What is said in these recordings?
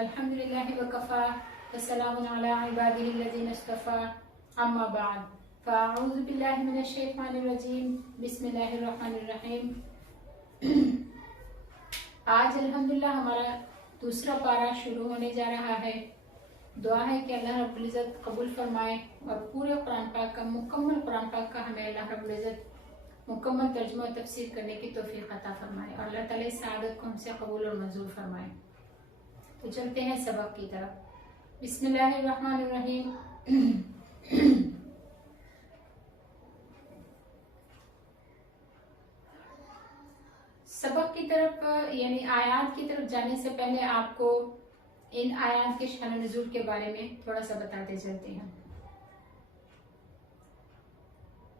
अल्हम्दुलिल्लाहि वकफ़ा वस्सलामुन अला इबादिहिल्लज़ीना इस्तफ़ा अम्मा बाद फ़अऊज़ु बिल्लाहि मिनश शैतानिर रजीम बिस्मिल्लाहिर रहमानिर रहीम। आज अल्हम्दुलिल्लाह हमारा दूसरा पारा शुरू होने जा रहा है। दुआ है कि अल्लाह रब्बुल इज़्ज़त कबूल फरमाए और पूरे कुरान पाक का मुकम्मल कुरान पाक का हमें अल्लाह रब्बुल इज़्ज़त मुकम्मल तर्जुमा और तफसीर करने की तौफीक अता फरमाए और अल्लाह ताला इस सादत को हमसे कबूल और मंजूर फरमाए। तो चलते हैं सबक की तरफ। बिस्मिल्लाहिर्रहमानिर्रहीम। सबक की तरफ यानी आयात की तरफ जाने से पहले आपको इन आयात के शान नुज़ूल के बारे में थोड़ा सा बताते चलते हैं।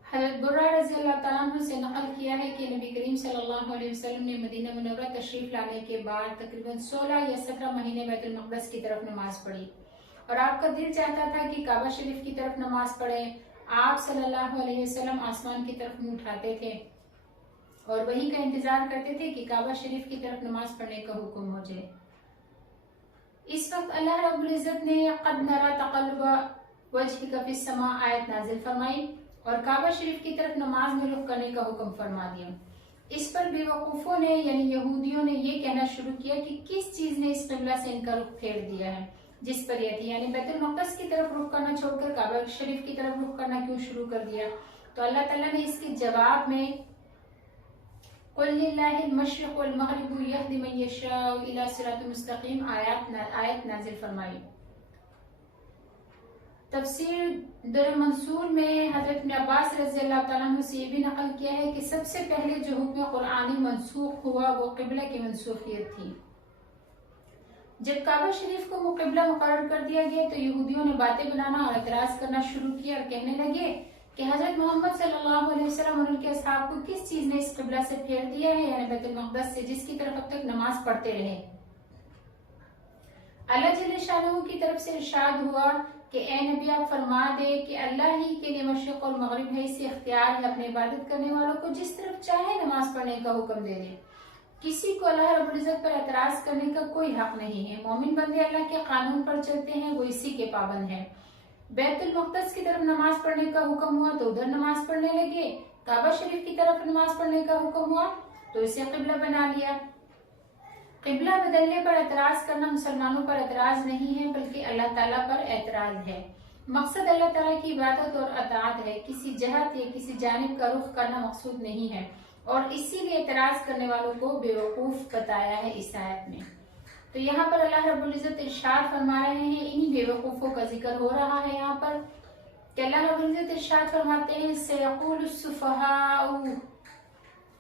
हज़रत बुर्रा रज़ियल्लाहु तआला अन्हु से नकल किया है कि नबी करीम सल्लल्लाहु अलैहि वसल्लम ने मदीना मुनव्वरा तशरीफ लाने के बाद तकरीबन 16 या 17 महीने बैतुल मक़दस की तरफ नमाज पढ़ी और आपका दिल चाहता था कि काबा शरीफ की तरफ नमाज पढ़े। आप सल्लल्लाहु अलैहि वसल्लम आसमान की तरफ मुंह उठाते थे और वही का इंतजार करते थे कि काबा शरीफ की तरफ नमाज पढ़ने का हुक्म हो जाए। इस वक्त अल्लाह रब्बुल इज़्ज़त ने क़द नरा तक़ल्लुब वजहिका फ़िस समा आयत नाज़िल फरमाई और काबा शरीफ की तरफ नमाज में रुख करने का हुक्म फरमा दिया। इस पर बेवकूफों ने यानी यहूदियों ने ये कहना शुरू किया कि किस चीज ने इस क़िबला से इनका रुख फेर दिया है, जिस पर यह थी यानी बैतुल मक़दस की तरफ रुख करना छोड़कर काबा शरीफ की तरफ रुख करना क्यों शुरू कर दिया। तो अल्लाह ताला ने इसके जवाब में कुल लिल्लाहिल मशरिक़ वल मग़रिबु यहदी मन यशाउ इला सिरातिल मुस्तक़ीम आयत नाज़िल फरमाई। तफसीर दुर मंसूर में हजरत इब्न अब्बास रज़ियल्लाहु तआला अन्हु से ये भी नकल किया है कि सबसे पहले जो हुक्म कुरानी मंसूख हुआ वो क़िबला की मंसूखियत थी। जब काबा शरीफ को मुक़िबला मुकर्रर कर दिया गया तो यहूदियों ने बातें बनाना और एतराज करना शुरू किया और कहने लगे कि हजरत मोहम्मद सल्लल्लाहु अलैहि वसल्लम और उनके असहाब को किस चीज ने इस क़िबला से फेर दिया है यानी बैतुल मक़दस से, जिसकी तरफ अब तक नमाज पढ़ते रहे। अल्लाह जल्ल शानहू की तरफ से इरशाद हुआ कि ए नबी आप फरमा दे कि अल्लाह ही के लिए मशरिक़ और मग़रिब है, इसे इख्तियार है अपने इबादत करने वालों को जिस तरफ चाहे नमाज पढ़ने का हुक्म दे दे। किसी को अल्लाह रब्बुल इज़्ज़त पर एतराज करने का कोई हक नहीं है। मोमिन बंदे अल्लाह के कानून पर चलते हैं, वो इसी के पाबंद हैं। बैतुल मक़दस की तरफ नमाज पढ़ने का हुक्म हुआ तो उधर नमाज पढ़ने लगे, काबा शरीफ की तरफ नमाज पढ़ने का हुक्म हुआ तो इसे क़िबला बना लिया। क़िबला बदलने पर एतराज करना मुसलमानों पर एतराज नहीं है बल्कि अल्लाह ताला पर एतराज है। मकसद अल्लाह ताला की इबादत और अताअत है, किसी जहत या किसी जानिब का रुख करना मकसूद नहीं है और इसीलिए एतराज करने वालों को बेवकूफ बताया है इस आयत में। तो यहाँ पर अल्लाह रब्बुल इज़्ज़त इरशाद फरमा रहे हैं, इन्हीं बेवकूफों का जिक्र हो रहा है यहाँ पर कि अल्लाह रब्बुल इज़्ज़त इरशाद फरमाते हैं सयक़ूलुस सुफ़हाउ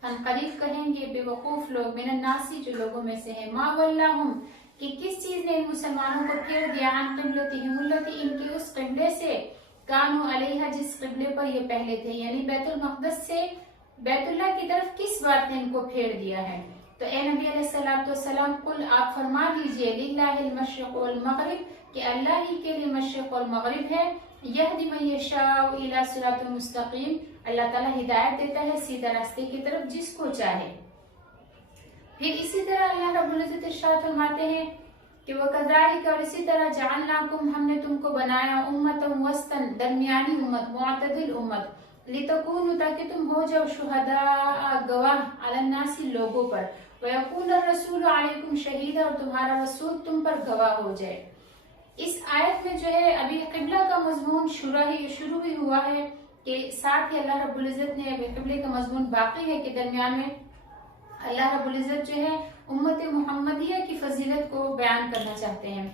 अनक़रीब कहेंगे बेवकूफ लोग मिनन नासी जो लोगों में से है मा वल्लाहुम कि किस चीज ने इन मुसलमानों को फेर दिया अन क़िबलतिहिम उल्लती इनके उस क़िबले से कानू अलैहा जिस क़िबले पर ये पहले थे यानी बैतुल मक़दस से बैतुल्लाह की तरफ किस बात ने इनको फेर दिया है। तो ए नबी अलैहिस्सलाम कुल आप फरमा दीजिए लिल्लाहिल मशरिक़ वल मग़रिब कि अल्लाह ही के लिए मशरिक़ और मग़रिब है, यहदी मन यशाउ इला सिरातिल मुस्तक़ीम अल्लाह ताला हिदायत देता है सीधा रास्ते की तरफ जिसको चाहे। फिर इसी तरह अल्लाह रब्बुल इज़्ज़त इरशाद फरमाते हैं कि वकज़ालिका और इसी तरह जअलनाकुम हमने तुमको बनाया उम्मतन वस्तन दरमियानी उम्मत मुअतदिल उम्मत लितकूनु ताकि तुम हो जाओ शुहदा गवाह अलन्नासी लोगों पर वयकून रसूलु अलैकुम शहीदा और तुम्हारा रसूल तुम पर गवाह हो जाए। इस आयत में जो है अभी क़िबला का मज़मून शुरू ही हुआ है कि साथ ही अल्लाह रब्बुल इज़्ज़त ने अभी क़िबले का मज़मून बाकी है कि दरमियान में अल्लाह रब्बुल इज़्ज़त जो है उम्मत मुहम्मदिया की फजीलत को बयान करना चाहते हैं।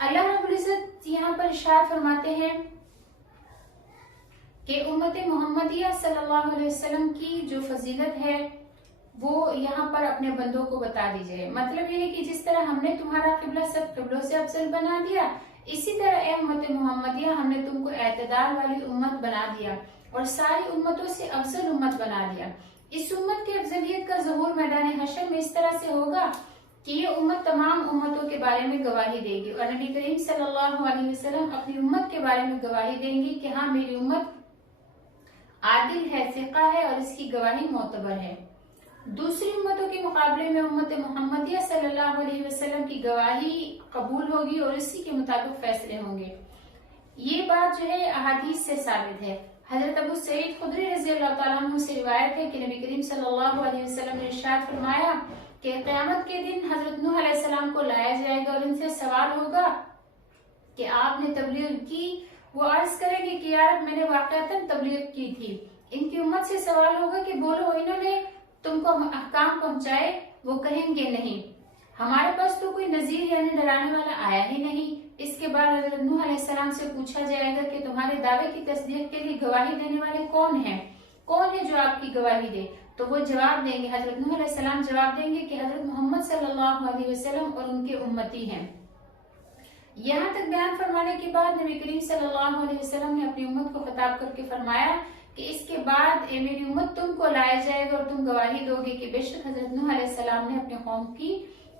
अल्लाह रब्बुल इज़्ज़त यहाँ पर इरशाद फरमाते हैं कि उम्मत मुहम्मदिया सल्लल्लाहु अलैहि वसल्लम की जो फजीलत है वो यहाँ पर अपने बंदों को बता दी जाए। मतलब ये है कि जिस तरह हमने तुम्हारा क़िबला सब क़िबलों से अफजल बना दिया, इसी तरह ए उम्मत मुहम्मदिया हमने तुमको एतदाल वाली उम्मत बना दिया और सारी उम्मतों से अफजल उम्मत बना दिया। इस उम्मत की अफजलियत का ज़हूर मैदान हशर में इस तरह से होगा कि ये उम्मत तमाम उम्मतों के बारे में गवाही देगी और नबी करीम सल्लल्लाहु अलैहि वसल्लम अपनी उम्मत के बारे में गवाही देंगी कि हाँ मेरी उम्मत आदिल है, सिक़ा है और इसकी गवाही मोतबर है। दूसरी उम्मतों के मुकाबले में उम्मत मोहम्मदिया सल्लल्लाहु अलैहि वसल्लम की गवाही कबूल होगी और इसी के मुताबिक फैसले होंगे। ये बात जो है अहादीस से साबित है। हजरत अबू सईद खुदरी रज़ी अल्लाह तआला अन्हु से रिवायत है कि नबी करीम सल्लल्लाहु अलैहि वसल्लम ने इरशाद फरमाया कि क़यामत के दिन हजरत नूह अलैहिस्सलाम को लाया जाएगा और इनसे सवाल होगा कि आपने तबलीग की। वो अर्ज करेंगे कि यार मैंने वाक़अतन तबलीग की थी। इनकी उम्मत से सवाल होगा कि बोलो इन्होंने तुमको अहकाम पहुंचाए? वो कहेंगे नहीं, हमारे पास तो कोई नजीर यानी डराने वाला आया ही नहीं। इसके बाद हजरत नूह अलैहिस्सलाम से पूछा जाएगा कि तुम्हारे दावे की तस्दीक के लिए गवाही देने वाले कौन है जो आपकी गवाही दे? तो वो जवाब देंगे, हजरत नूह अलैहिस्सलाम जवाब देंगे कि हजरत मोहम्मद सल्लल्लाहु अलैहि वसल्लम और उनके उम्मती हैं। यहाँ तक बयान फरमाने के बाद नबी करीम सल्लल्लाहु अलैहि वसल्लम ने अपनी उम्मत को खिताब करके फरमाया कि इसके बाद मेरी उम्मत तुमको लाया जाएगा और तुम गवाही दोगे कि बेशक हजरत नूह अलैहिस्सलाम ने अपने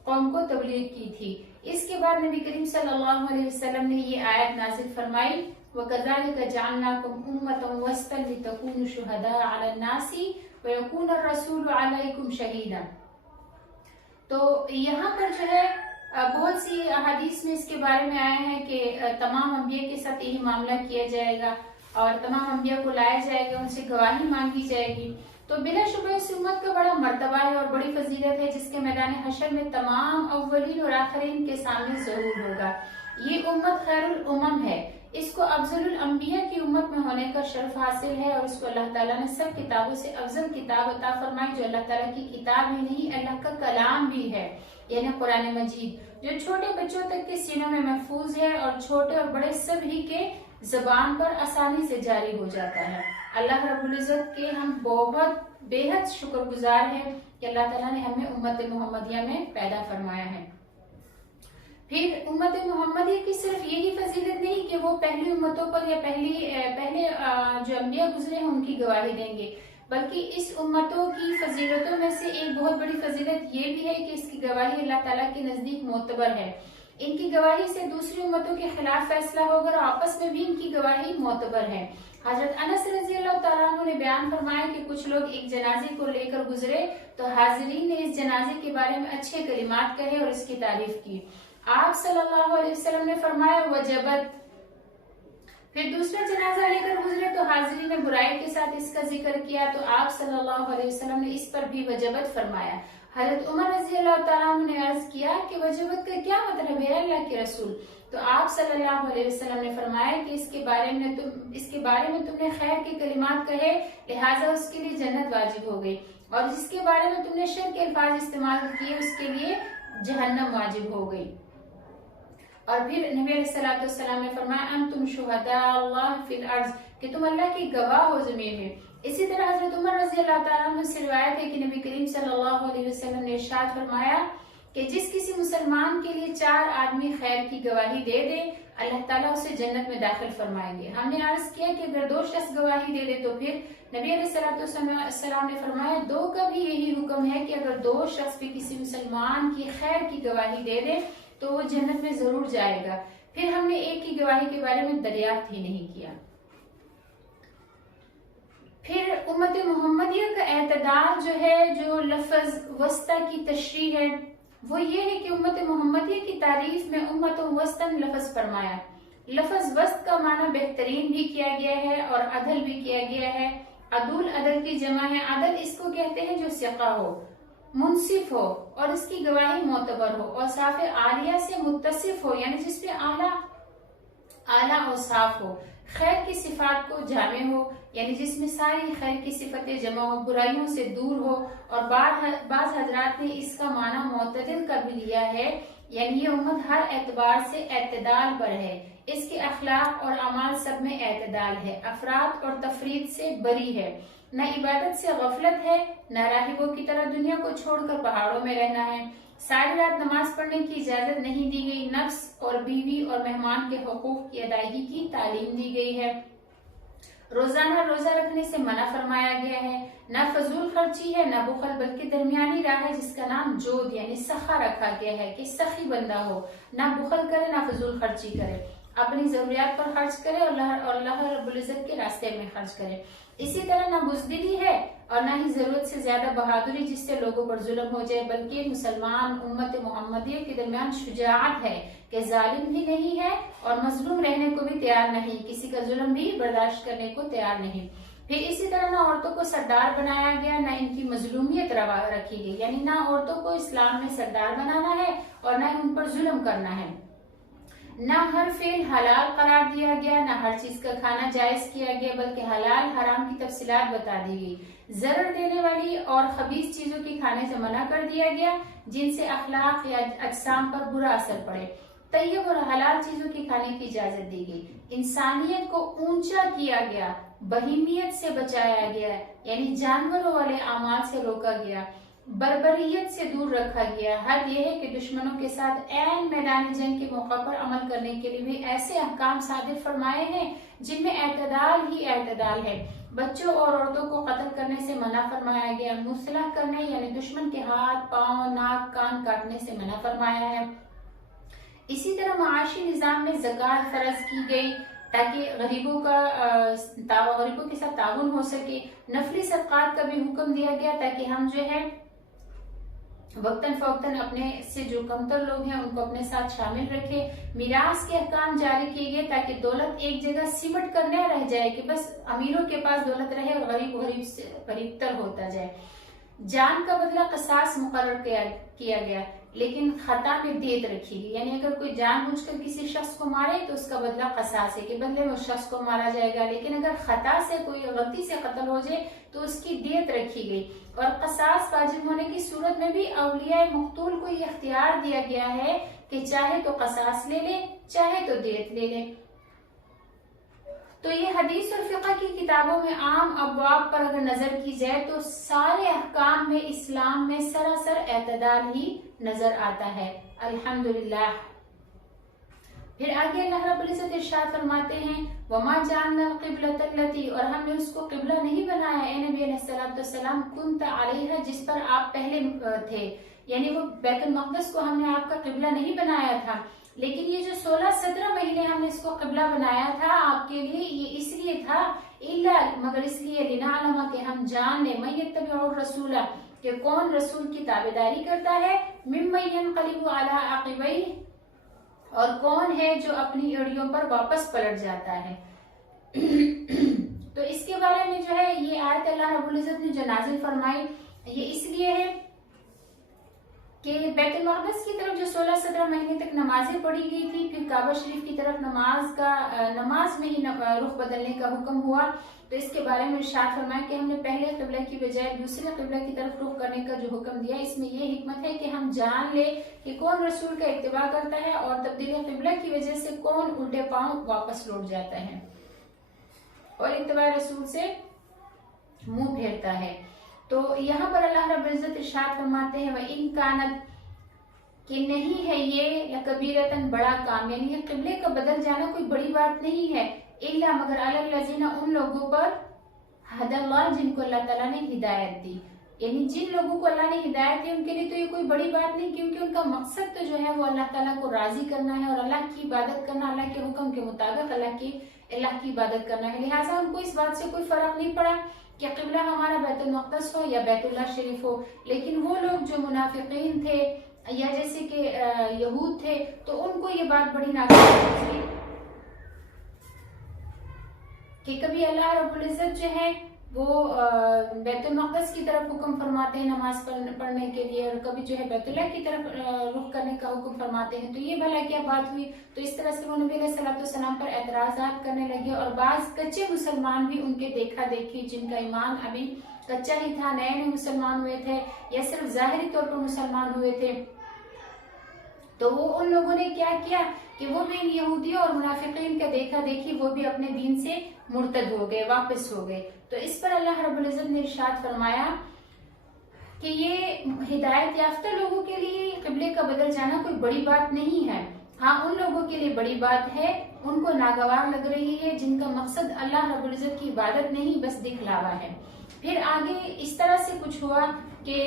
कौम को तबलीग की थी। इसके बाद नबी करीम सल्लल्लाहु अलैहि वसल्लम ने ये आयत नाज़िल फरमाई, वकज़ालिका जअलनाकुम उम्मतन वसतन लितकूनु शुहदाअ अलन नासी व यकून अर्रसूलु अलैकुम शहीदा। तो यहाँ पर जो है बहुत सी अहादीस में इसके बारे में आया है कि तमाम अंबिया के साथ यही मामला किया जाएगा और तमाम अंबिया को लाया जाएगा, उनसे गवाही मांगी जाएगी। तो बिलाशुबह इस उम्मत का बड़ा मर्तबा है और बड़ी फजीलत है जिसके मैदान हशर में तमाम अव्वलीन और आखिरीन के सामने जरूर होगा। ये उम्मत खैरुल उम्म है, इसको अफजलुल अंबिया की उम्मत में होने का शर्फ हासिल है और इसको अल्लाह ताला ने सब किताबों से अफजल किताब अता फरमाई जो अल्लाह ताला की किताब ही नहीं अल्लाह का कलाम भी है, यानी कुरान मजीद, जो छोटे बच्चों तक के सीनों में महफूज है और छोटे और बड़े सभी के जबान पर आसानी से जारी हो जाता है। अल्लाह रब्बुल इज्जत के हम बहुत बेहद शुक्रगुजार हैं कि अल्लाह ताला ने हमें उम्मत मोहम्मदिया में पैदा फरमाया है। फिर उम्मत मोहम्मदिया की सिर्फ यही फजीलत नहीं कि वो पहली उम्मतों पर या पहले जो अंबिया गुजरे हैं उनकी गवाही देंगे, बल्कि इस उम्मतों की फजीलतों में से एक बहुत बड़ी फजीलत ये भी है कि इसकी गवाही अल्लाह ताला के नजदीक मोतबर है। इनकी गवाही से दूसरी उम्मतों के खिलाफ फैसला होगा और आपस में भी इनकी गवाही मोतबर है। हजरत अनस रज़ी अल्लाह तआला अन्हु ने बयान फरमाया कि कुछ लोग एक जनाजे को लेकर गुजरे तो हाजिरीन ने इस जनाजे के बारे में अच्छे कलिमात कहे और इसकी तारीफ की। आप सल्लल्लाहु अलैहि वसल्लम ने फरमाया वजबत। फिर दूसरा जनाजा लेकर गुजरे तो हाजिरीन ने बुराई के साथ इसका जिक्र किया तो आप सल्लल्लाहु अलैहि वसल्लम ने इस पर भी वजबत फरमाया। हजरत उमर रज़ी अल्लाह तआला अन्हु ने अर्ज किया कि वजबत का क्या मतलब है अल्लाह के रसूल? तो आप सल्लल्लाहु अलैहि वसल्लम ने फरमाया कि इसके बारे में तुमने खैर के कलिमात कहे लिहाजा उसके लिए जन्नत वाजिब हो गई, और जिसके बारे में तुमने शर के अल्फाज इस्तेमाल किए उसके लिए जहन्नम वाजिब हो गई। और फिर नबी अलैहिस्सलातु वस्सलाम ने फरमाया अंतुम शुहदा अल्लाह फिल अर्ज़, कि तुम अल्लाह की गवाह हो ज़मीन में। इसी तरह हजरत उमर रज़ी अल्लाह तआला अन्हु से रिवायत है कि नबी करीम सल्लल्लाहु अलैहि वसल्लम ने इरशाद फरमाया कि जिस किसी मुसलमान के लिए 4 आदमी खैर की गवाही दे दे अल्लाह ताला उसे जन्नत में दाखिल फरमाएंगे। हमने अर्ज किया कि अगर 2 शख्स गवाही दे दे तो फिर नबी अलैहिस्सलाम ने फरमाया 2 का भी यही हुक्म है कि अगर 2 शख्स भी किसी मुसलमान की खैर की गवाही दे दे तो वो जन्नत में जरूर जाएगा। फिर हमने एक की गवाही के बारे में दरियाफ्त ही नहीं किया। फिर उम्मत मोहम्मदिया का एतदाल जो है, जो लफ्ज वस्ता की तशरीह है, वो ये है कि उम्मत मोहम्मदिया की तारीफ में उम्मत वस्तन लफ्ज फरमाया। लफ्ज वस्त का माना बेहतरीन भी किया गया है और अदल भी किया गया है। अदुल अदल की जमा है। अदल इसको कहते हैं जो सिका हो, मुनसिफ हो और इसकी गवाही मोतबर हो और साफ आलिया से मुत्तसिफ हो, यानी जिसमें आला और साफ हो। खैर की सिफात को जामे हो, यानी जिसमें सारी खैर की सिफतें जमा हो, बुराइयों से दूर हो। और बाज हजरात ने इसका माना मोतदिल का भी लिया है, यानी ये उम्मत हर एतबार से एतदाल पर है। इसके अखलाक और अमाल सब में एतदाल है। अफराद और तफरीद से बरी है। न इबादत से गफलत है, न राहिबों की तरह दुनिया को छोड़कर पहाड़ों में रहना है। सारी रात नमाज पढ़ने की इजाजत नहीं दी गई। नफ्स और बीवी और मेहमान के हुकूक की अदायगी की तालीम दी गई है। रोजाना रोजा रखने से मना फरमाया गया है। न फजूल खर्ची है न बुखल, बल्कि दरमियानी राह है जिसका नाम जोद यानी सखा रखा गया है कि सखी बंदा हो, न बुखल करे न फजूल खर्ची करे, अपनी जरूरियात पर खर्च करे और अल्लाह रब्बुल इज्जत के रास्ते में खर्च करे। इसी तरह न बुज़दिली है और न ही जरूरत से ज्यादा बहादुरी जिससे लोगों पर जुल्म हो जाए, बल्कि मुसलमान उम्मत मोहम्मदिया के दरमियान शुजाअत है कि जालिम भी नहीं है और मजलूम रहने को भी तैयार नहीं, किसी का जुल्म भी बर्दाश्त करने को तैयार नहीं। फिर इसी तरह ना औरतों को सरदार बनाया गया, ना इनकी मजलूमियत रवा रखी गई, यानी ना औरतों को इस्लाम में सरदार बनाना है और ना ही उन पर जुल्म करना है। ना हर फेल हलाल करार दिया गया, ना हर चीज का खाना जायज किया गया, बल्कि हलाल हराम की तफसीलात बता दी गई। जरर देने वाली और खबीस चीजों की खाने से मना कर दिया गया जिनसे अखलाक या अजसाम पर बुरा असर पड़े। तैयब और हलाल चीजों की खाने की इजाजत दी गई। इंसानियत को ऊंचा किया गया, बहीमियत से बचाया गया, यानी जानवरों वाले अमाल से रोका गया, बर्बरियत से दूर रखा गया। हद यह है कि दुश्मनों के साथ ऐन मैदान जंग के मौका पर अमल करने के लिए भी ऐसे अहकाम सादिर फरमाए हैं जिनमें एतदाल ही एतदाल है। बच्चों और औरतों को कत्ल करने से मना फरमाया गया। मुसलह करने यानी दुश्मन के हाथ पांव नाक कान काटने से मना फरमाया है। इसी तरह माशी निजाम में ज़कात फर्ज की गई ताकि गरीबों के साथ ताउन हो सके। नफली सदक़ात का भी हुक्म दिया गया ताकि हम जो है वक्तन फवक्तन अपने से जो कमतर लोग हैं उनको अपने साथ शामिल रखें। मिरास के अहकाम जारी किए गए ताकि दौलत एक जगह सिमट कर न रह जाए कि बस अमीरों के पास दौलत रहे और गरीब गरीब से गरीबतर होता जाए। जान का बदला क़सास मुकर्रर किया गया, लेकिन खता में देत रखी गई, यानी अगर कोई जानबूझकर किसी शख्स को मारे तो उसका बदला क़सास है कि बदले में उस शख्स को मारा जाएगा, लेकिन अगर खता से कोई गलती से कत्ल हो जाए तो उसकी देत रखी गई। और क़सास वाजिब होने की सूरत में भी औलिया मक़तूल को ये इख्तियार दिया गया है कि चाहे तो क़सास ले ले चाहे तो देत ले ले। तो ये हदीस और फ़िक़्ह की किताबों में आम अब्वाब पर अगर नजर की जाए तो सारे अहकाम में इस्लाम में सरासर एतदाल ही नजर आता है। अल्हम्दुलिल्लाह। फिर आगे अल्लाह रब्बुल इज़्ज़त इरशाद फरमाते हैं वमा जानना क़िबलतल्लती, और हमने उसको क़िबला नहीं बनाया ए नबी अलैहिस्सलाम कुन्त अलैहा, जिस पर आप पहले थे, यानी वो बैतुल मक़दस को हमने आपका क़िबला नहीं बनाया था, लेकिन ये जो 16-17 महीने हमने इसको क़िबला बनाया था आपके लिए, ये इसलिए था इल्ला मगर इसलिए लिनालमा के हम जान ले मय्यत्तबिउर रसूला कि कौन रसूल की ताबेदारी करता है, मिम्मन यनक़लिबु अला अक़िबैहि, और कौन है जो अपनी एड़ियों पर वापस पलट जाता है। तो इसके बारे में जो है ये आयत अल्लाह रब्बुल इज़्ज़त ने जो नाज़िल फरमाई ये इसलिए है कि बैतुल मक़दस की तरफ जो 16-17 महीने तक नमाजें पढ़ी गई थी, फिर काबा शरीफ की तरफ नमाज में ही रुख बदलने का हुक्म हुआ, तो इसके बारे में इरशाद फरमाया कि हमने पहले क़िबला की बजाय दूसरे क़िबला की तरफ रुख करने का जो हुक्म दिया, इसमें ये हिकमत है कि हम जान ले कि कौन रसूल का इत्तिबा करता है और तब्दीली क़िबला की वजह से कौन उल्टे पांव वापस लौट जाता है और इत्तिबा रसूल से मुंह फेरता है। तो यहाँ पर अल्लाह रब्बुल इज़्ज़त इरशाद फरमाते हैं व इन कानत, कि नहीं है ये लकबीरतन बड़ा काम, यानी ये क़िबले का बदल जाना कोई बड़ी बात नहीं है, इल्ला मगर अलल्लज़ीना उन लोगों पर हदल्लाह जिनको अल्लाह ताला ने हिदायत दी, यानी जिन लोगों को अल्लाह ने हिदायत दी उनके लिए तो ये कोई बड़ी बात नहीं, क्योंकि उनका मकसद तो जो है वो अल्लाह ताला को राजी करना है और अल्लाह की इबादत करना, अल्लाह के हुक्म के मुताबिक अल्लाह की इबादत करना है। लिहाजा उनको इस बात से कोई फर्क नहीं पड़ा कि क़िबला हमारा बैतुल मक़दस हो या बैतुल्लाह शरीफ हो। लेकिन वो लोग जो मुनाफिकीन थे या जैसे कि यहूद थे, तो उनको ये बात बड़ी नागवार थी कि कभी अल्लाह रब्बुल इज़्ज़त जो है वो बैतुल मक़दस की तरफ हुक्म फरमाते हैं नमाज पढ़ने के लिए और कभी जो है बैतुल्लाह की तरफ रुख करने का हुक्म फरमाते हैं, तो ये भला क्या बात हुई। तो इस तरह से वो नबी अलैहिस्सलाम पर एतराज़ात करने लगे और बाज़ कच्चे मुसलमान भी उनके देखा देखी जिनका ईमान अभी कच्चा ही था, नए नए मुसलमान हुए थे या सिर्फ ज़ाहिरी तौर पर मुसलमान हुए थे, तो वो उन लोगों ने क्या किया कि वो भी इन यहूदियों और मुनाफिकीन का देखा देखी वो भी अपने दीन से मुर्तद हो गए, वापस हो गए। तो इस पर अल्लाह रब्बुल इज़्ज़त ने इरशाद फरमाया कि ये हिदायत याफ्ता लोगों के लिए क़िबले का बदल जाना कोई बड़ी बात नहीं है। हाँ, उन लोगों के लिए बड़ी बात है, उनको नागवार लग रही है जिनका मकसद अल्लाह रब्बुल इज़्ज़त की इबादत नहीं बस दिखलावा है। फिर आगे इस तरह से कुछ हुआ कि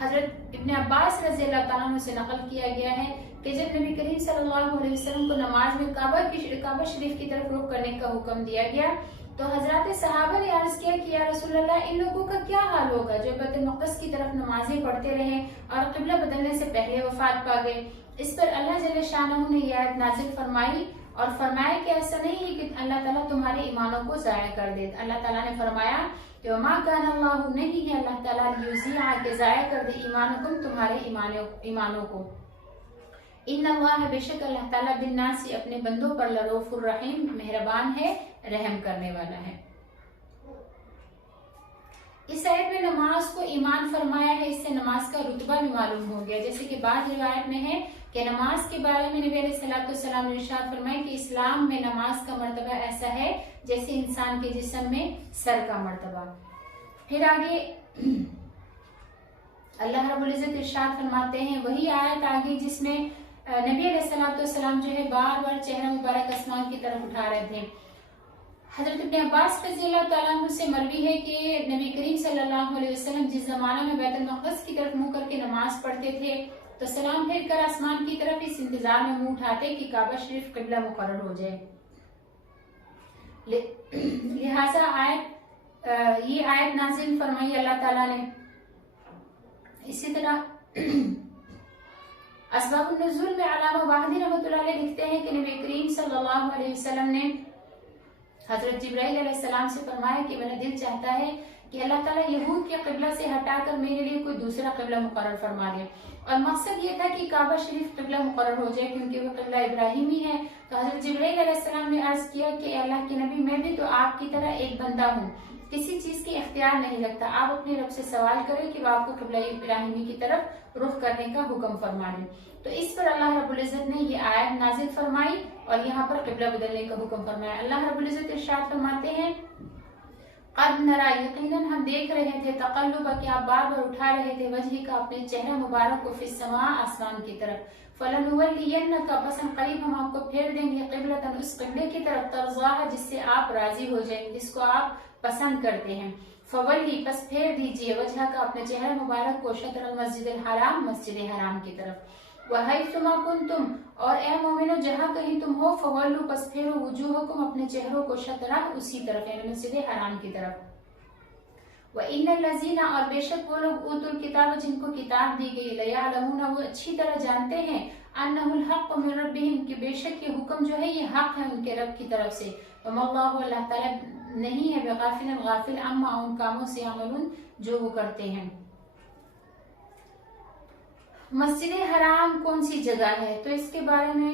हजरत इब्न अब्बास रज़ी अल्लाह तआला अन्हु से नकल किया गया है कि जब नबी करीम सल्लल्लाहु अलैहि वसल्लम को नमाज में काबा शरीफ की तरफ रुख करने का हुक्म दिया गया تو حضرات صحابہ نے عرض کیا کہ یا رسول اللہ ان لوگوں کا کیا حال ہوگا جو بیت المقدس کی طرف نمازیں پڑھتے رہے اور قبلہ بدلنے سے پہلے وفات پا گئے۔ اس پر اللہ جل شانہ نے یہ آیت نازل فرمائی اور فرمایا کہ ایسا نہیں ہے کہ اللہ تعالیٰ تمہارے ایمانوں کو ضائع کر دے۔ اللہ تعالیٰ نے فرمایا کہ وما کان اللہ، نہیں ہے اللہ تعالیٰ لیضیع کہ ضائع کر دے ایمانکم تمہارے ایمانوں کو۔ ان اللہ بے شک اللہ تعالیٰ بالناس اپنے بندوں پر لرؤوف الرحیم مہربان ہے، رحم کرنے والا ہے۔ اس آیت میں نماز کو ایمان فرمایا ہے، اس سے نماز کا رتبہ بھی معلوم ہو گیا، جیسے کہ بعض روایت میں ہے کہ نماز کے بارے میں نبی علیہ السلام نے ارشاد فرمایا کہ اسلام میں نماز کا مرتبہ ایسا ہے جیسے انسان کے جسم میں سر کا مرتبہ۔ پھر آگے اللہ رب العزت ارشاد فرماتے ہیں وہی آیت آگے جس میں نبی علیہ السلام جو ہے بار بار چہرہ مبارک آسمان کی طرف اٹھا رہے تھے۔ حضرت ابن عباس رضی اللہ تعالیٰ عنہ سے مروی ہے کہ نبی کریم صلی اللہ علیہ وسلم جس زمانہ میں بیت المقدس کی طرف منہ کر کے نماز پڑھتے تھے تو سلام پھیر کر آسمان کی طرف اس انتظار میں منہ اٹھاتے کہ کعبہ شریف قبلہ مقرر ہو جائے۔ لہٰذا یہ آیت نازل فرمائی اللہ تعالیٰ نے۔ اسی طرح اسباب النزول میں علامہ واحدی رحمۃ اللہ علیہ لکھتے ہیں کہ نبی کریم صلی اللہ علیہ وسلم نے حضرت جبرائیل علیہ السلام سے فرمایا کہ میرا دل چاہتا ہے کہ اللہ تعالیٰ یہود کے قبلہ سے ہٹا کر میرے لیے کوئی دوسرا قبلہ مقرر فرما دے، اور مقصد یہ تھا کہ کعبہ شریف قبلہ مقرر ہو جائے کیونکہ وہ قبلہ ابراہیمی ہے۔ تو حضرت جبرائیل علیہ السلام نے عرض کیا کہ اللہ کے نبی میں بھی تو آپ کی طرح ایک بندہ ہوں، کسی چیز کی اختیار نہیں رکھتا، آپ اپنے رب سے سوال کریں کہ وہ آپ کو قبلہ ابراہیمی کی طرف رخ کرنے کا حکم فرما دیں۔ تو اس پر اللہ رب العزت نے یہ آیت نازل فرمائی اور یہاں پر قبلہ بدلنے کا حکم فرمایا۔ اللہ رب العزت ارشاد فرماتے ہیں قد نرا، یقیناً ہم دیکھ رہے تھے، تقلب کہ آپ بار بار اٹھا رہے تھے وجہ کا اپنے چہرہ مبارک کو فی السماء، آسمان کی طرف، فلنولینک، بس ہم قریب ہم آپ کو پھیر دیں گے، قبلۃ، اس قبلے کی طرف، ترضاها، جس سے آپ راضی ہو جائیں، جس کو آپ پسند کرتے ہیں، فولی، پس پھیر دیجئے، وجہ کا اپنے چہرہ مبارک کو، شطر المسجد الحرام، مسجد حرام کی طرف، وَحَيْثُمَا كُنْتُمْ، اور اے مومنو جہاں کہیں تم ہو، فَوَلُّوا، پس پھیرو، وجوہکم، اپنے چہروں کو، شطرہ، اسی طرف یعنی مسجد حرام کی طرف، وَإِنَّ الَّذِينَ، اور بے شک وہ لوگ، اوتوا الکتاب، جن کو کتاب دی گئی، لَيَعْلَمُونَ، وہ اچھی طرح جانتے ہیں، أَنَّهُ الْحَقُّ مِنْ رَبِّهِمْ، کہ بے شک یہ حکم جو ہے یہ حق ہے ان کے رب کی طرف سے، وَمَا اللَّهُ، اللہ تعالیٰ نہیں ہے بغافل غافل عما، ان کاموں سے، عملون جو وہ کرتے ہیں۔ مسجد حرام کون سی جگہ ہے؟ تو اس کے بارے میں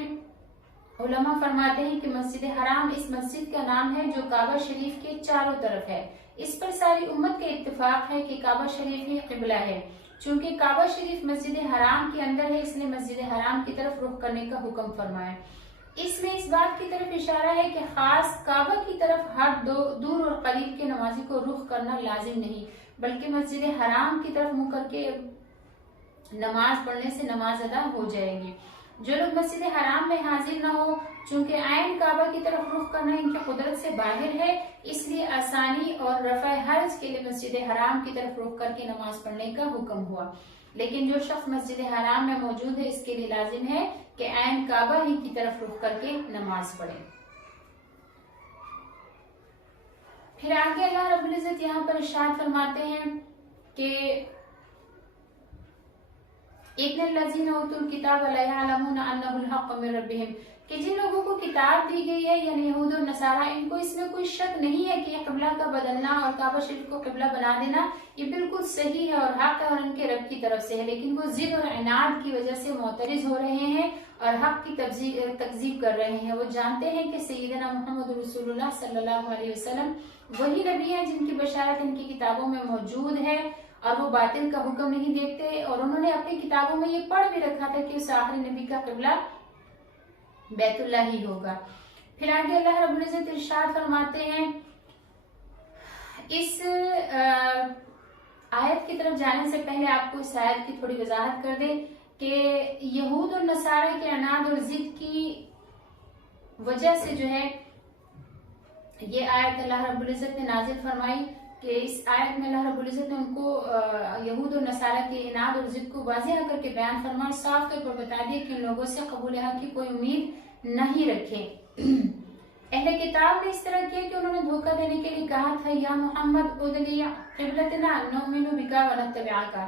علماء فرماتے ہیں کہ مسجد حرام اس مسجد کا نام ہے جو کعبہ شریف کے چاروں طرف ہے۔ اس پر ساری امت کا اتفاق ہے کہ کعبہ شریف ہی قبلہ ہے۔ چونکہ کعبہ شریف مسجد حرام کے اندر ہے، اس لیے مسجد حرام کی طرف رخ کرنے کا حکم فرمایا۔ اس میں اس بات کی طرف اشارہ ہے کہ خاص کعبہ کی طرف ہر دور اور قریب کے نمازی کو رخ کرنا لازم نہیں، بلکہ مسجد حرام کی طرف منہ کر کے نماز پڑھنے سے نماز ادا ہو جائے گی۔ جو لوگ مسجد حرام میں حاضر نہ ہو، چونکہ عین کعبہ کی طرف رخ کرنا ان کی قدرت سے باہر ہے، اس لیے آسانی اور رفع حرج کے لیے مسجد حرام کی طرف رخ کر کے نماز پڑھنے کا حکم ہوا۔ لیکن جو شخص مسجد حرام میں موجود ہے اس کے لیے لازم ہے کہ عین کعبہ ہی کی طرف رخ کر کے نماز پڑھے۔ پھر آگے اللہ رب العزت یہاں پر ارشاد فرماتے ہیں کہ ان الذین اوتوا الکتاب لیعلمون انہ الحق من ربہم، کہ جن لوگوں کو کتاب دی گئی ہے یعنی یہود اور نصارہ، ان کو اس میں کوئی شک نہیں ہے کہ یہ قبلہ کا بدلنا اور کعبہ شریف کو قبلہ بنا دینا یہ بالکل صحیح ہے اور حق ہے اور ان کے رب کی طرف سے ہے، لیکن وہ ضد اور عناد کی وجہ سے معترض ہو رہے ہیں اور حق کی تکذیب کر رہے ہیں۔ وہ جانتے ہیں کہ سیدنا محمد رسول اللہ صلی اللہ علیہ وسلم وہی نبی ہیں جن کی بشارت ان کی کتابوں میں موجود ہے، اور وہ باطل کا حکم نہیں دیتے، اور انہوں نے اپنی کتابوں میں یہ پڑھ بھی رکھا تھا کہ اس آخری نبی کا قبلہ بیت اللہ ہی ہوگا۔ پھر آگے اللہ رب العزت ارشاد فرماتے ہیں، اس آیت کی طرف جانے سے پہلے آپ کو اس آیت کی تھوڑی وضاحت کر دیں کہ یہود اور نصارہ کے عناد اور ضد کی وجہ سے جو ہے یہ آیت اللہ رب العزت نے نازل فرمائی کہ اس آیت میں اللہ رب العزت نے ان کو یہود اور نصارہ کے عناد اور ضد کو واضح کر کے بیان فرمایا، صاف طور پر بتا دیا کہ ان لوگوں سے قبول حق کی کوئی امید نہیں رکھے۔ अहले किताब ने इस तरह किया कि उन्होंने धोखा देने के लिए कहा था, या मोहम्मद उदली क़िबलतना नुमिनु बिका व नत्तबिअका,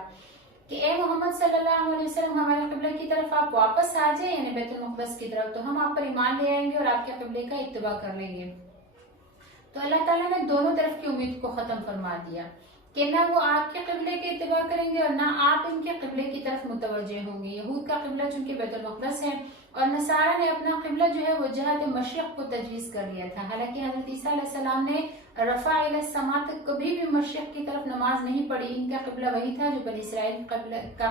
कि ए मोहम्मद सल्लल्लाहु अलैहि वसल्लम हमारे क़िबला की तरफ आप वापस आ जाए, यानी बैतुल मुक़द्दस की तरफ, तो हम आप पर ईमान ले आएंगे और आपके क़िबले का इत्तिबा कर लेंगे। तो अल्लाह ताला ने दोनों तरफ की उम्मीद को खत्म फरमा दिया कि ना वो आपके क़िबले के इत्तिबा करेंगे और ना आप इनके क़िबले की तरफ मुतवज्जे होंगे। यहूद का क़िबला चूंकि बैतुल मुक़द्दस है और नसारा ने अपना क़िबला जो है वो जहत मशरिक़ को तजवीज़ कर लिया था। हालांकि हज़रत ईसा अलैहिस्सलाम ने रफ़ा इला समा तक कभी भी मशरिक़ की तरफ नमाज नहीं पढ़ी। इनका क़िबला वही था जो बनी इसराइल का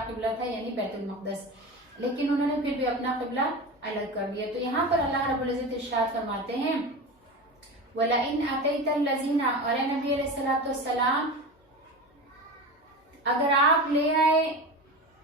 क़िबला था, यानी बैतुल मुक़द्दस, लेकिन उन्होंने फिर भी अपना क़िबला अलग कर दिया। तो यहाँ पर अल्लाह रब्बुल इज़्ज़त इरशाद फरमाते हैं, वलइन अतैतल लज़ीना, और नबी अलैहिस्सलाम अगर आप ले आए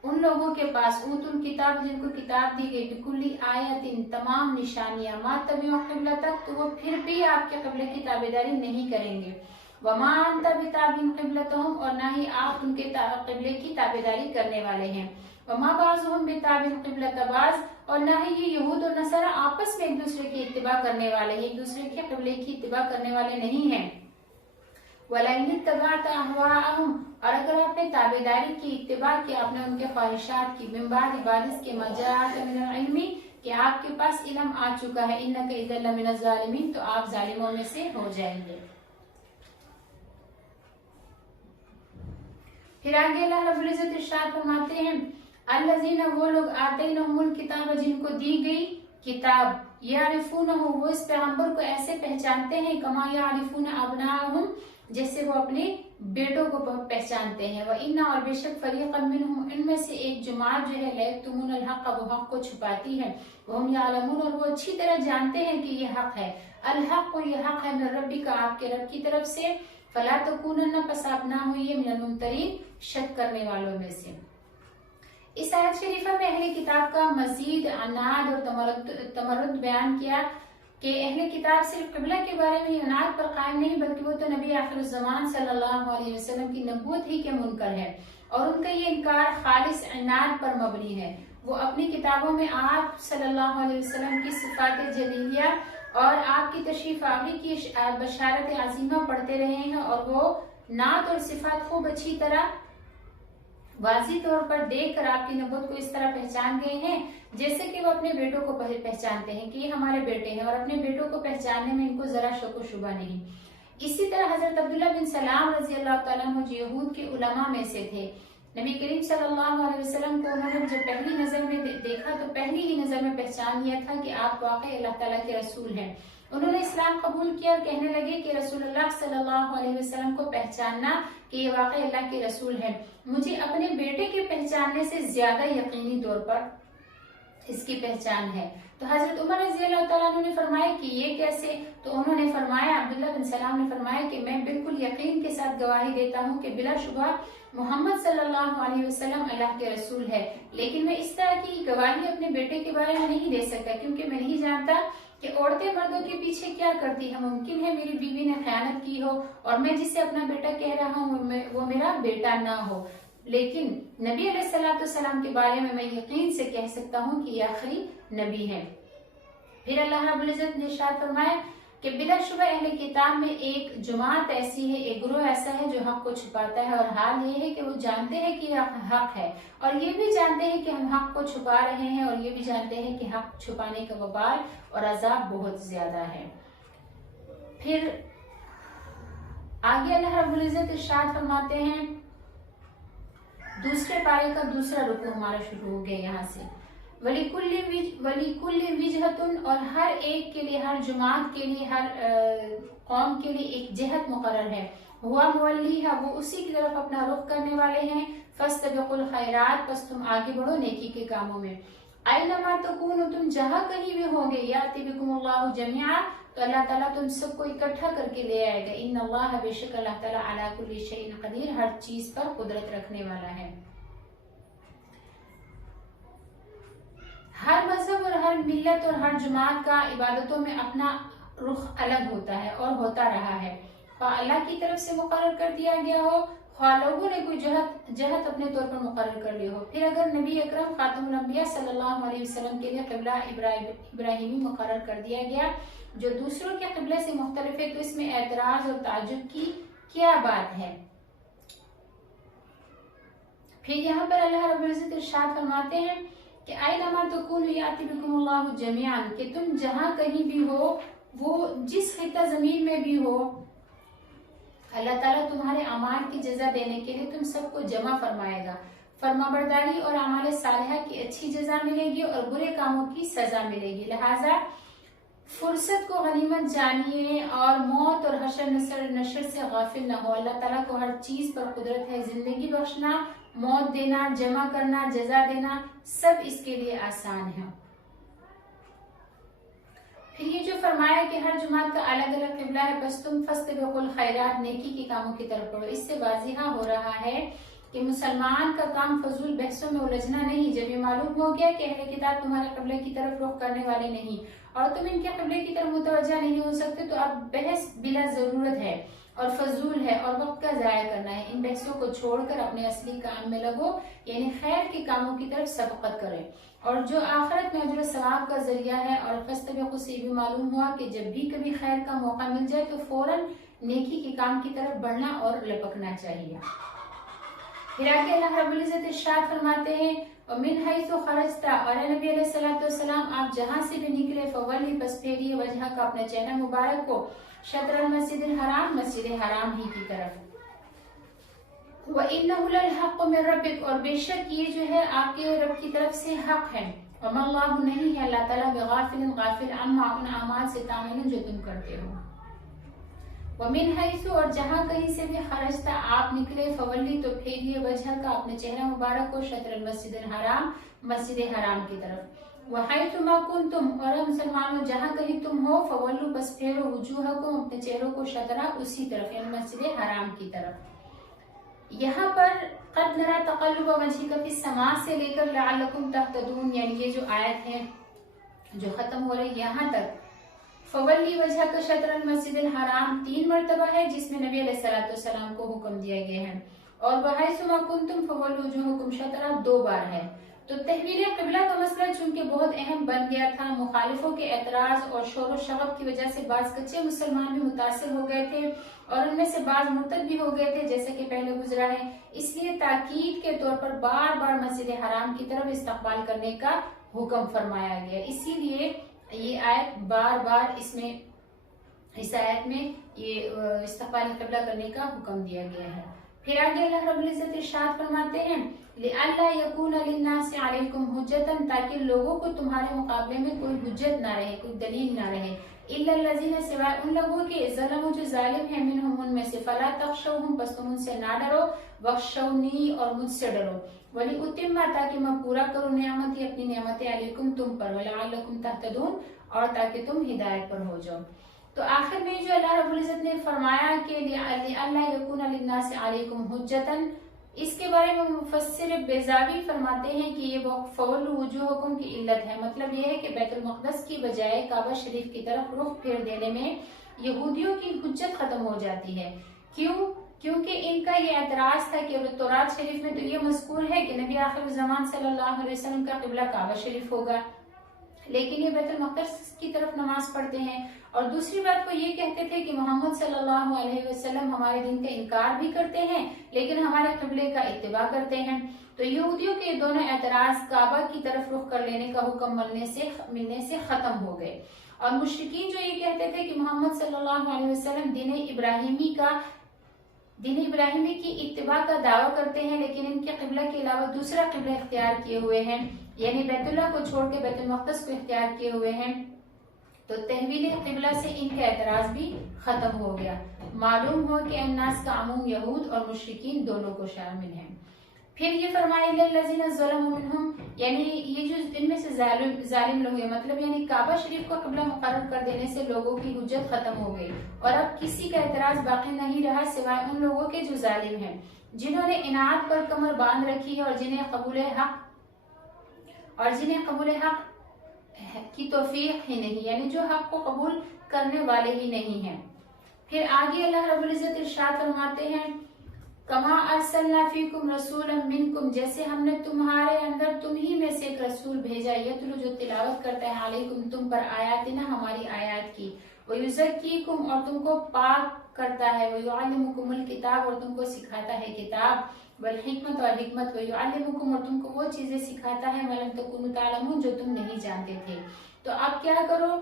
उन लोगों के पास उतुल किताब, जिनको किताब दी गई, बिकुल्ली आयतिन, तमाम निशानियां, मा तबिउ क़िबलतक, तो वो फिर भी आपके क़िबले की ताबेदारी नहीं करेंगे। वमा अंत बिताबिन क़िबलतहुम, और ना ही आप उनके क़िबले की ताबेदारी करने वाले हैं। वमा बाज़ुहुम बिताबिन क़िबलत बाज़, और ना ही ये यहूद और नसारा आपस में एक दूसरे की इत्तिबा करने वाले हैं, एक दूसरे के क़िबले की इत्तिबा करने वाले नहीं हैं। वलइन इत्तबअत अहवाअहुम, और अगर आपने ताबेदारी की, इत्तिबा की, आपने उनके ख्वाहिशात की, मिन बाद इबादत के मजाअक मिनल इल्मी, कि आपके पास इल्म आ चुका है, इन्नका इज़्ज़न लमिनज़ ज़ालिमीन, तो आप जालिमों में से हो जाएंगे। फिर आगे अल्लाह रब्बुल इज़्ज़त इरशाद फरमाते हैं, अल्लज़ीना, वो लोग, आतैनहुमुल किताब, जिनको दी गई किताब, यारिफूनहु, वो इस पैगंबर को ऐसे पहचानते हैं, कमा यारिफून अबनाअहुम, जैसे वो अपने बेटों को पहचानते हैं। वह इन्ना, और बेशक फरीक़न मिनहुम, इनमें से एक जमात जो है, लयक्तुमूनल हक़, वो हक़ को छुपाती है, वहुम यालमून, और वो अच्छी तरह जानते हैं कि ये हक़ है। अल हक़, ये हक़ है, मिन रब्बिका, आपके रब की तरफ से, फला तकूनन्ना, पस आप ना हुई मिनल मुमतरीन, शक करने वालों में से। इस आयत शरीफा में अहले किताब का मजीद अनाद और तमर्रुद बयान किया कि अहले किताब सिर्फ क़िबला के बारे में अनाद पर कायम नहीं, बल्कि वो तो नबी आखिरुज़्ज़मान सल्लल्लाहु अलैहि वसल्लम की नबूवत ही के मुनकर है, और उनका ये इनकार खालिस अनाद पर मबनी है। वो अपनी किताबों में आप सल्लल्लाहु अलैहि वसल्लम की सिफ़ात जलीलिया और आपकी तशरीफ आवरी की बशारत अज़ीमा पढ़ते रहे हैं, और वो नात और सिफ़ात खूब अच्छी तरह वाज़ी तौर पर देखकर आपकी नबूवत को इस तरह पहचान गए हैं जैसे कि वो अपने बेटों को पहचानते हैं कि ये हमारे बेटे हैं, और अपने बेटों को पहचानने में इनको जरा शक व शुबा नहीं। इसी तरह हजरत अब्दुल्लाह बिन सलाम रज़ी अल्लाह तआला अन्हु, जो यहूद के उलमा में से थे, नबी करीम सल्लल्लाहु अलैहि वसल्लम को उन्होंने जब पहली नजर में देखा तो पहली ही नजर में पहचान लिया था कि आप वाकई अल्लाह ताला के रसूल हैं। उन्होंने इस्लाम कबूल किया और कहने लगे कि रसूलुल्लाह सल्लल्लाहु अलैहि वसल्लम को पहचानना कि ये वाकई अल्लाह के रसूल हैं, मुझे अपने बेटे के पहचानने से ज्यादा यकीनी तौर पर इसकी पहचान है। तो हजरत उमर रज़ी अल्लाह तआला अन्हु ने फरमाया कि ये कैसे? तो उन्होंने फरमाया, अब्दुल्लाह बिन सलाम ने फरमाया कि मैं बिल्कुल यकीन के साथ गवाही देता हूँ कि बिलाशुबा मोहम्मद सल्लल्लाहु अलैहि वसल्लम अल्लाह के रसूल है, लेकिन मैं इस तरह की गवाही अपने बेटे के बारे में नहीं दे सकता, क्योंकि मैं नहीं जानता कि औरतें मर्दों के पीछे क्या करती है। मुमकिन है मेरी बीवी ने खयानत की हो और मैं जिसे अपना बेटा कह रहा हूँ वो मेरा बेटा ना हो, लेकिन नबी अलैहिस्सलाम के बारे में मैं यकीन से कह सकता हूँ कि ये आखिरी नबी है। फिर अल्लाह रब्बुल इज़्ज़त ने इरशाद फरमाया कि बिलाशुबा अहले किताब में एक जमात ऐसी है, एक ग्रोह ऐसा है जो हक को छुपाता है, और हाल ये है कि वो जानते हैं कि हक है, और ये भी जानते हैं कि हम हक को छुपा रहे हैं, और ये भी जानते हैं कि हक छुपाने का वबाल और अजाब बहुत ज्यादा है। फिर आगे अल्लाह रब्बुल इज़्ज़त इरशाद फरमाते हैं, दूसरे पारे का दूसरा रुकू हमारा शुरू हो गया यहाँ से, वलिकुल्लि विजहतुन, और हर एक के लिए, हर जमात के लिए, हर कौम के लिए एक जहत मुकर्रर है। हुआ मुवल्लीहा, वो उसी की तरफ अपना रुख करने वाले हैं। फस्तबिकुल खैरात, बस तुम आगे बढ़ो नेकी के कामों में। ऐनमा तकूनु, तुम जहाँ कहीं भी होंगे, याति बिकुमुल्लाहु जमीआ, तो अल्लाह ताला तुम सबको इकट्ठा करके ले आएगा। इन्नल्लाह, बेशक अल्लाह ताला अला कुल्ली शैइन कदीर, हर चीज पर कुदरत रखने वाला है। हर मजहब और हर मिल्लत और हर जमात का इबादतों में अपना रुख अलग होता है और होता रहा है, ख्वाह अल्लाह की तरफ से मुकर्रर कर दिया गया हो, ख्वाह लोगों ने कोई जहत अपने तौर पर मुकर्रर कर ली हो। फिर अगर नबी अकरम खातमुल अंबिया सल्लल्लाहु अलैहि वसल्लम के लिए क़िबला इब्राहिमी मुकर्रर कर दिया गया, जो दूसरों के क़िबले से मुख्तलिफ है, तो इसमें एतराज और ताज्जुब की क्या बात है। फिर यहाँ पर अल्लाह रब्बुल इज्जत इरशाद फरमाते हैं कि ऐनमा तकुनु याति बिकुमुल्लाहु जमीअन, कि तुम जहाँ कहीं भी हो, वो जिस खिता जमीन में भी हो, अल्लाह ताला तुम्हारे अमाल की जजा देने के लिए तुम सबको जमा फरमाएगा। फरमाबरदारी और अमाल सालिहा की अच्छी जजा मिलेगी और बुरे कामों की सजा मिलेगी। लिहाजा फुर्सत को गनीमत जानिए और मौत और हशर नशर से गाफिल न हो। अल्लाह ताला को हर चीज पर कुदरत है। जिंदगी बख्शना, मौत देना, जमा करना, जजा देना, सब इसके लिए आसान है। फिर ये जो फरमाया कि हर जुमात का अलग अलग किबला है, बस तुम फस्तबिकुल खैरात, नेकी के कामों की तरफ बढ़ो। इससे वाजिहा हो रहा है कि मुसलमान का काम फजूल बहसों में उलझना नहीं। जब ये मालूम हो गया कि अहले किताब तुम्हारे क़िबले की तरफ रुख करने वाले नहीं और तुम इनके क़िबले की तरफ मुतवज्जा नहीं हो सकते, तो अब बहस बिला जरूरत है और फजूल है और वक्त का जाया करना है। इन बहसों को छोड़कर अपने असली काम में लगो, यानी खैर के कामों की तरफ सबकत करें, और जो आखिरत में अजर सवाब का जरिया है। और फस्तबिकु से भी मालूम हुआ कि जब भी कभी खैर का मौका मिल जाए तो फौरन नेकी के काम की तरफ बढ़ना और लपकना चाहिए। फिर आगे अल्लाह रब्बुल इज्जत इरशाद फरमाते हैं, और मिन हैसु खरजता, और नबी अलैहिस्सलातु वस्सलाम आप जहां से भी निकले, फवल्ली बस फेरिए वजह का अपने चेहरा मुबारक को शतरल मस्जिदिल हराम, मस्जिद हराम ही की तरफ। व इन्नहु लल हक़्क़ु मिन रब्बिक, और बेशक ये जो है आपके रब की तरफ से हक है। वमल्लाहु, नहीं है अल्लाह ताला बिगाफिलिन गाफिल अम्मा उन अमाल से तामलून जो तुम करते हो। वमिन हैसु, और जहाँ कहीं से भी खरजता आप निकले, फवल्ली तो फेरिए वजह का अपने चेहरा मुबारक को शतरल मस्जिदिल हराम, मस्जिद हराम की तरफ। वहैसु मा कुंतुम, और मुसलमानों जहाँ कहीं तुम हो, फवल्लु बस फेरो वजूहकुम, अपने चेहरों को शतरा उसी तरफ, यानी मस्जिद हराम की तरफ। यहाँ पर क़द नरा तक़ल्लुब वजहिका फ़िस समा से लेकर लअल्लकुम तहतदून, यानी ये जो आयत है जो खत्म हो रही यहाँ तक, फवल्ली वजह का शतरल मस्जिदिल हराम 3 मरतबा है, जिसमें नबी अलैहिस्सलातु वस्सलाम को हुक्म दिया गया है, और वहैसु मा कुंतुम फवल्लु वजूहकुम शतरा 2 बार है। तो तहवील क़िबला का मसला चूंकि बहुत अहम बन गया था, मुखालिफों के एतराज और शोर व शगब की वजह से बाज कच्चे मुसलमान भी मुतासिर हो गए थे और उनमें से बाज मुर्तद भी हो गए थे, जैसे कि पहले गुजरा है। इसलिए ताकीद के तौर पर बार बार मस्जिद हराम की तरफ इस्तकबाल करने का हुक्म फरमाया गया। इसीलिए ये आयत बार बार इसमें, इस आयत में ये इस्तकबाल क़िबला करने का हुक्म दिया गया है। फिर आगे अल्लाह रब्बुल इज्जत इरशाद फरमाते हैं, लिअल्ला यकूना लिन्नासि अलैकुम हुज्जतन, ताकि लोगों को तुम्हारे मुकाबले में कोई हुज्जत ना रहे, कोई दलील ना रहे, इल्ला लज़ीना, सिवाय उन लोगों के ज़लमू जो जालिम है, मिनहुम उनमें से, फला तख्शौहुम, बस तुम उनसे ना डरो, वख्शौनी, और मुझसे डरो, वली उतिम्मा, ताकि मैं पूरा करूं नेमती, अपनी नेमतें, अलैकुम तुम पर, वलअल्लकुम तहतदून, और ताकि तुम हिदायत पर हो जाओ। तो आखिर में जो अल्लाह रब्बुल इज्जत ने फरमाया कि लिअल्ला यकूना लिन्नासि अलैकुम हुज्जतन, इसके बारे में मुफस्सिर बेज़ावी फरमाते हैं कि ये फवल्लु वजूहकुम की इल्लत है। मतलब ये है कि बैतुल मक़दस की बजाय काबा शरीफ की तरफ रुख फेर देने में यहूदियों की हुज्जत खत्म हो जाती है। क्यों? क्योंकि इनका ये एतराज था कि तौरात शरीफ में तो ये मज़कूर है कि नबी आखिर ज़मान सल्लल्लाहु अलैहि वसल्लम का क़िबला काबा शरीफ होगा, लेकिन ये बैतुल मक़दस की तरफ नमाज पढ़ते हैं। और दूसरी बात वो ये कहते थे कि मोहम्मद सल्लल्लाहु अलैहि वसल्लम हमारे दिन का इनकार भी करते हैं लेकिन हमारे क़िबले का इत्तिबा करते हैं। तो यहूदियों के दोनों एतराज काबा की तरफ रुख कर लेने का हुक्म मिलने से खत्म हो गए। और मुशरिकीन जो ये कहते थे कि मोहम्मद सल्लल्लाहु अलैहि वसल्लम दीन इब्राहिमी की इत्तिबा का दावा करते हैं, लेकिन इनके क़िबला के अलावा दूसरा क़िबला इख्तियार किए हुए हैं, यानी बैतुल्लाह को छोड़ के बैतुल मक़दस को इख्तियार किए हुए हैं। तो तहवील क़िबला से इनका एतराज भी खत्म हो गया। मालूम हो कि अन्नास का अमूम यहूद और मुशरिकीन दोनों को शामिल है। फिर ये फरमाया लल्लज़ीना ज़लमू मिनहुम, यानी ये जो इनमें से जालिम लोग हैं, मतलब यानी काबा शरीफ को क़िबला मुकर्रर कर देने से लोगों की हुज्जत खत्म हो गई और अब किसी का एतराज बाकी नहीं रहा सिवाय उन लोगों के जो जालिम हैं, जिन्होंने इनात पर कमर बांध रखी है और जिन्हें कबूल हक की तौफीक ही नहीं, यानी जो हक को कबूल करने वाले ही नहीं हैं। फिर आगे अल्लाह रब्बुल इज्जत इरशाद फरमाते हैं, कमा अरसलना फीकुम रसूलन मिनकुम, जैसे हमने तुम्हारे अंदर तुम ही में से एक रसूल भेजा, यतलू जो तिलावत करता है, अलैकुम तुम पर आयातिना हमारी आयत की, वयुज़क्कीकुम और तुमको पाक करता है, वयुअल्लिमुकुमुल किताब और तुमको सिखाता है किताब, वल हिकमत और हिकमत, वयुअल्लिमुकुम और तुमको वो चीजें सिखाता है, मलम तकुनु तालमून जो तुम नहीं जानते थे। तो अब क्या करो,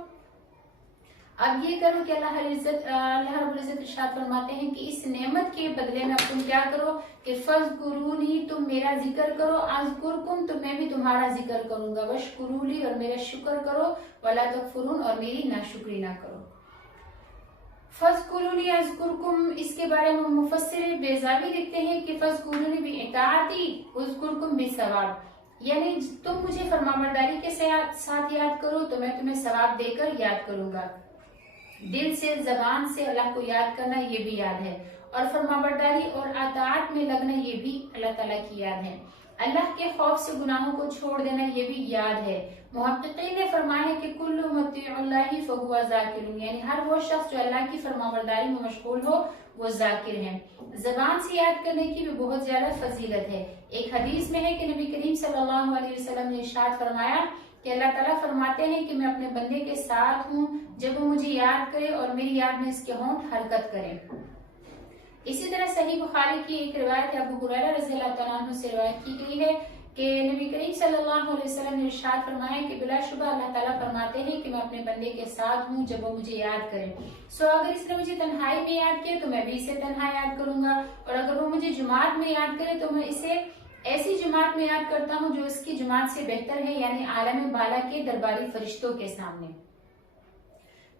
अब ये करो कि अल्लाह रब्बुल इज्जत इरशाद फरमाते हैं कि इस नेमत के बदले में अब तुम क्या करो कि फज़कुरूनी तुम मेरा जिक्र करो, अज़कुरकुम तो मैं भी तुम्हारा जिक्र करूंगा, वशकुरूली और मेरा शुक्र करो, वला तकफुरून और मेरी नाशुक्री ना करो। फज़कुरूनी अज़कुरकुम, इसके बारे में मुफस्सिर बेज़ावी लिखते हैं कि फज़कुरूनी बिइताअती उज़कुरकुम बिसवाब, यानी तुम मुझे फरमाबरदारी के साथ याद करो तो मैं तुम्हें सवाब देकर याद करूंगा। दिल से जबान से अल्लाह को याद करना ये भी याद है, और फरमाबरदारी और अताअत में लगना ये भी अल्लाह ताला की याद है। अल्लाह के खौफ से गुनाहों को छोड़ देना ये भी याद है। मुहक्किकीन ने फरमाया है कि कुल्लु मुत्तिउल्लाहि फहुवा ज़ाकिरुन, यानी हर वो शख्स जो अल्लाह की फरमाबरदारी में मशगूल हो वो जाकिर है। जबान से याद करने की भी बहुत ज्यादा फजीलत है। एक हदीस में है कि नबी करीम सल्लल्लाहु अलैहि वसल्लम ने इरशाद फरमाया कि अल्लाह ताला फरमाते हैं कि मैं अपने बंदे के साथ हूँ जब वो मुझे याद करे और मेरी याद में इसके होंठ हरकत करें। इसी तरह सही बुखारी की एक रिवायत अबू हुरैरा रज़ियल्लाहु तआला अन्हु से रिवायत की गई है कि नबी करीम सल्लल्लाहु अलैहि वसल्लम ने इरशाद फरमाया कि बिलाशुबा अल्लाह ताला फरमाते हैं कि मैं अपने बंदे के साथ हूँ जब वो मुझे याद करे। सो अगर इसने मुझे तन्हाई में याद किया तो मैं भी इसे तन्हा याद करूंगा, और अगर वो मुझे जुमात में याद करे तो मैं इसे ऐसी जमात में याद करता हूँ जो इसकी जमात से बेहतर है, यानी आलम बाला के दरबारी फरिश्तों के सामने।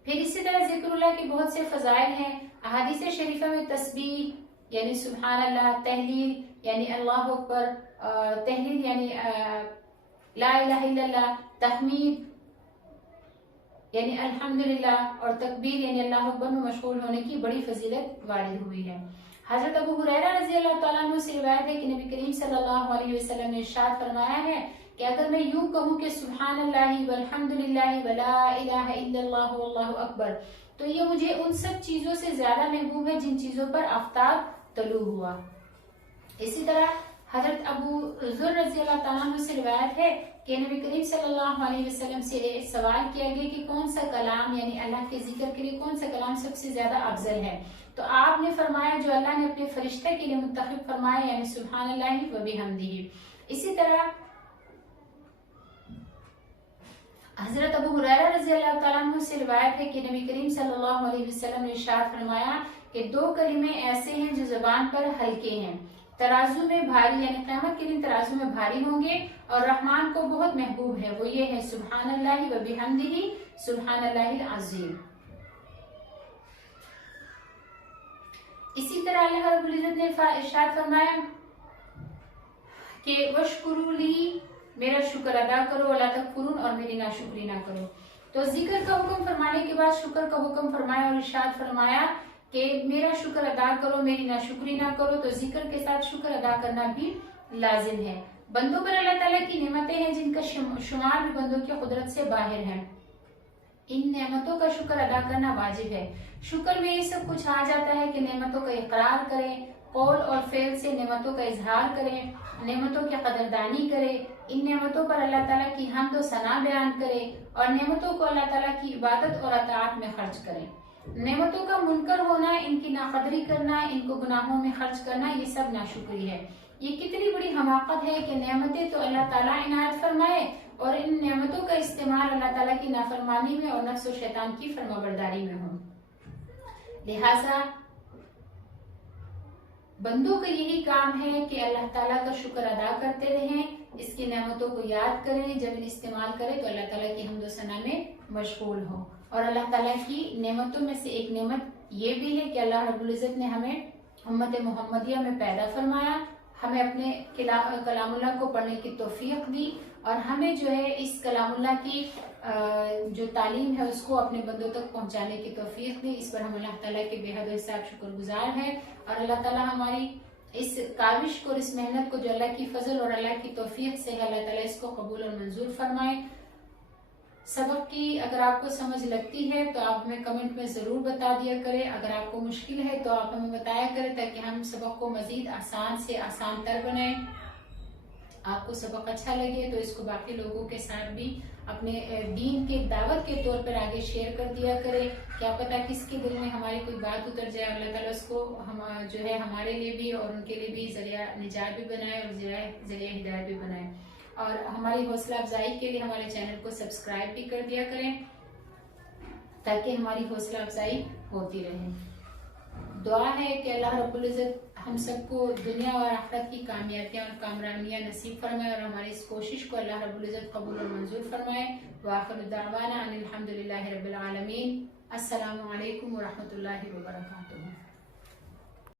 फिर इसी तरह जिक्रुल्लाह के बहुत से फजाइल हैं। अहादीस शरीफा में तस्बीह यानी सुभान अल्लाह, तहलील यानी अल्लाह अकबर, तहलील यानी ला इलाहा इल्लल्लाह, तहमीद यानी अल्हम्दुलिल्लाह और तकबीर यानी अल्लाह अकबर में मशगूल होने की बड़ी फजीलत वारिद हुई है। हजरत अबू हुरैरा रज़ियल्लाहु तआला अन्हु से रिवायत है कि नबी करीम सल्लल्लाहु अलैहि वसल्लम ने इरशाद फरमाया है कि अगर मैं यूं कहूं कि सुब्हानल्लाहि वल्हम्दुलिल्लाहि वला इलाहा इल्लल्लाह वल्लाहु अकबर, तो ये मुझे उन सब चीजों से ज्यादा महबूब है जिन चीजों पर आफ्ताब तलू हुआ। इसी तरह हजरत अबू ज़ुर रज़ियल्लाहु तआला अन्हु से रिवायत है कि नबी करीम सल्लल्लाहु अलैहि वसल्लम से सवाल किया गया कि कौन सा कलाम यानी अल्लाह के जिक्र के लिए कौन सा कलाम सबसे ज्यादा अफजल है, तो आपने फरमाया जो अल्लाह ने अपने फरिश्ते के लिए मुंतखब फरमाया यानी सुब्हानल्लाहि व बिहम्दिही। इसी तरह हजरत अबू हुरैरा रज़ियल्लाहु तआला अन्हु से रिवायत है कि नबी करीम सल्लल्लाहु अलैहि वसल्लम ने इरशाद फरमाया कि दो कलिमे ऐसे हैं जो जुबान पर हल्के हैं, तराजू में भारी यानी क़यामत के दिन तराजू में भारी होंगे और रहमान को बहुत महबूब है, वो ये है सुब्हानल्लाहि व बिहम्दिही सुब्हानल्लाहिल अज़ीम। इसी तरह अल्लाह रब्बुल इज्जत ने इरशाद फरमाया कि वशकुरूली मेरा शुक्र अदा करो, वला तकफुरून और मेरी नाशुक्री ना करो। तो जिक्र का हुक्म फरमाने के बाद शुक्र का हुक्म फरमाया और इरशाद फरमाया कि मेरा शुक्र अदा करो, मेरी नाशुक्री ना करो। तो जिक्र के साथ शुक्र अदा करना भी लाजिम है। बंदों पर अल्लाह ताला की नेमतें हैं जिनका शुमार भी बंदों की कुदरत से बाहर है। इन नेमतों का शुक्र अदा करना वाजिब है। शुक्र में ये सब कुछ आ जाता है कि नेमतों का इकरार करें, कौल और फेल से नेमतों का इजहार करें, नेमतों की कदरदानी करें, इन नेमतों पर अल्लाह ताला की हम्द व सना बयान करें और नेमतों को अल्लाह ताला की इबादत और अताअत में खर्च करें। नेमतों का मुनकर होना, इनकी नाकदरी करना, इनको गुनाहों में खर्च करना, ये सब नाशुक्री है। ये कितनी बड़ी हमाकत है कि नेमतें तो अल्लाह ताला इनायत फरमाए और इन नेमतों का इस्तेमाल अल्लाह ताला की नाफरमानी में और नफ्स और शैतान की फरमाबरदारी में हो। लिहाजा बंदों का यही काम है कि अल्लाह ताला का शुक्र अदा करते रहें, इसकी नेमतों को याद करें, जब इस्तेमाल करें तो अल्लाह ताला की हम्द व सना में मशगूल हो। और अल्लाह ताला की नेमतों में से एक नेमत ये भी है कि अल्लाह रब्बुल इज्जत ने हमें उम्मत मोहम्मदिया में पैदा फरमाया, हमें अपने कलामुल्लाह को पढ़ने की तौफीक दी और हमें जो है इस कलामुल्लाह की जो तालीम है उसको अपने बंदों तक पहुंचाने की तौफीक दी। इस पर हम अल्लाह ताला के बेहद हिसाब शुक्रगुजार हैं और अल्लाह ताला हमारी इस काविश को और इस मेहनत को जो अल्लाह की फजल और अल्लाह की तौफीक से है, अल्लाह ताला इसको कबूल और मंजूर फरमाए। सबक की अगर आपको समझ लगती है तो आप हमें कमेंट में ज़रूर बता दिया करें। अगर आपको मुश्किल है तो आप हमें बताया करें ताकि हम सबक को मज़ीद आसान से आसान तर बनाएं। आपको सबक अच्छा लगे तो इसको बाकी लोगों के साथ भी अपने दीन के दावत के तौर पर आगे शेयर कर दिया करें। क्या पता किसके दिल में हमारी कोई बात उतर जाए, अल्लाह ताला उसको हम जो है हमारे लिए भी और उनके लिए भी ज़रिया निजात भी बनाए और ज़रिया हिदायत भी बनाए। और हमारी हौसला अफजाई के लिए हमारे चैनल को सब्सक्राइब भी कर दिया करें ताकि हमारी हौसला अफजाई होती रहे। दुआ है कि अल्लाह रब्बुल इज़्ज़त हम सबको दुनिया और आखिरत की कामयाबियाँ और कामरानियाँ नसीब फरमाए और हमारी इस कोशिश को अल्लाह रब्बुल इज़्ज़त कबूल और मंजूर फरमाए। व आखिरु दावाना अनिल हम्दुलिल्लाहि रब्बिल आलमीन। अस्सलामु अलैकुम व रहमतुल्लाहि व बरकातुहू।